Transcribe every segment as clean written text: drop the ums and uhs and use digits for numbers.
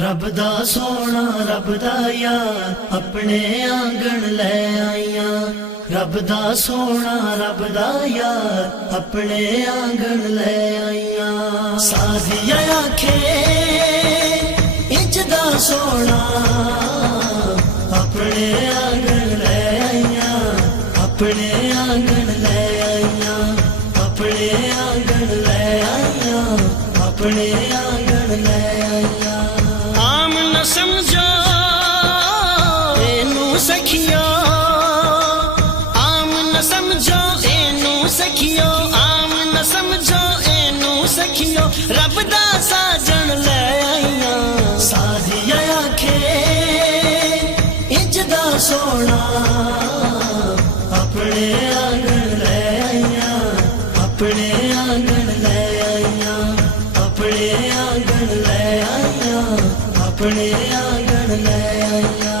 रब दा सोना रब दा यार अपने आंगन ले आईया। रब दा सोना रब दा यार अपने आंगन ले आईया। सादिया आखे इंज दा सोना अपने आंगन ले आईया। अपने आंगन ले आईया। अपने आंगन ले आईया। अपने आंगन ले आईया। आम न समझो एनू सखियो। आम न समझो एनू सखियो। आम न समझो एनू सखियो। रब दा साजन ले आईया। सादिया आखे इंज दा सोना अपने आंगन ले आईया। अपने आंगन ले आईया। अपने आंगन ले आईया। अपने आंगन ले आईया।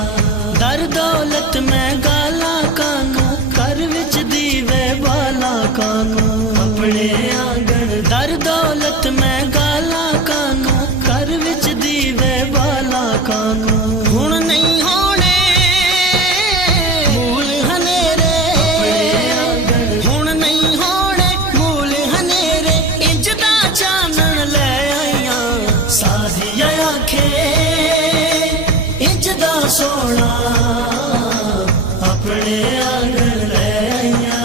दर दौलत में गाला कानू घर विच दीवे बाला कानू। अपने आंगन दर दौलत में गाला कानू घर विच दीवे बाला कानू। हुण नहीं होने मूल हनेरे। हुण नहीं होने मूल हनेरे। इंज दा चानन ले आईया। सादिया आखे इंज दा सोना अपने आंगन ले आईया।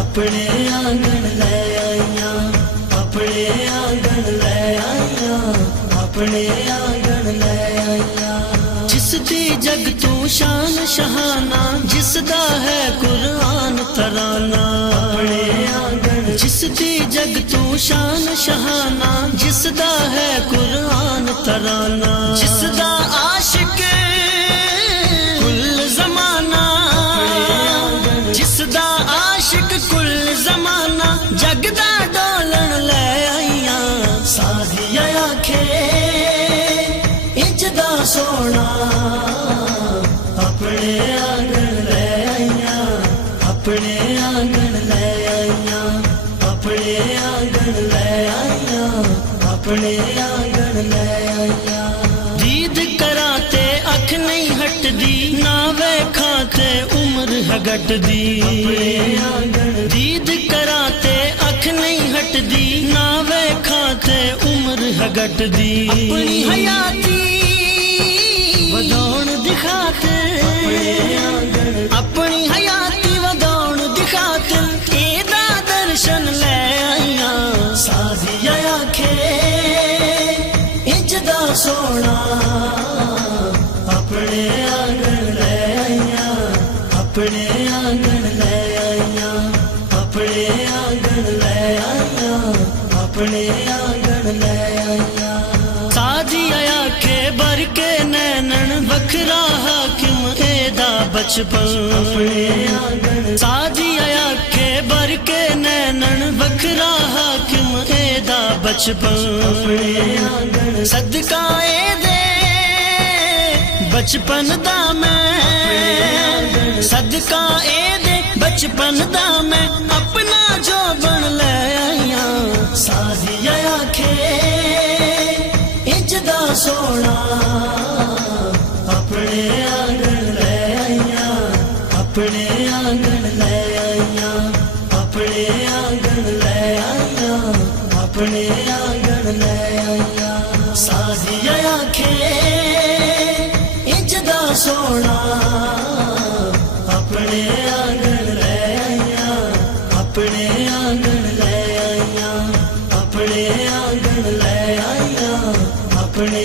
अपने आंगन ले आईया। अपने आंगन ले आईया। अपने आंगन ले आईया। जिस दी जग तू शान शहाना जिसदा है कुरान तराना। अपने आंगन जिस दी जग तू शान शहाना जिसदा है कुरान तराना। जिसदा आशिक कुल जमाना। जिसदा आशिक कुल जमाना जगदा डोलन ले आईया। सादिया आखे इंज दा सोना अपने आंगन ले आईया। अपने आंगन ले आईया। अपने आंगन ले आईया। अपने आंगन ले आईया। दीद कराते अख नहीं हटदी ना वेखाते उम्र हगट दी। दीद कराते अख नहीं हटदी ना वेखाते उम्र हगट दी। अपनी हयाती वदौण दिखाते। अपनी हयाती वदौण दिखाते एदा दर्शन ले आईया। सादिया आखे इंज दा सोना अपने आंगन ले आईया। अपने आंगन ले आईया। अपने आंगन ले आईया। अपने आंगन ले आईया। सादिया आखे बर के नैनन वखरा हाकिम एदा बचपन। अपने आंगन सादिया आखे बर के नैनन वखरा हाकिम एदा बचपन। अपने आंगन सदका एदे बचपन दा मैं। सदका एदे बचपन दा मैं अपना जो बन ले आईया। सादिया आखे इंज दा सोना अपने आंगन ले आईया। अपने आंगन ले आईया। अपने आंगन ले आईया। अपने आंगन ले आईया। सादिया आखे इंज दा सोना अपने आंगन ले आईया। अपने आंगन ले आईया। अपने आंगन ले आईया। अपने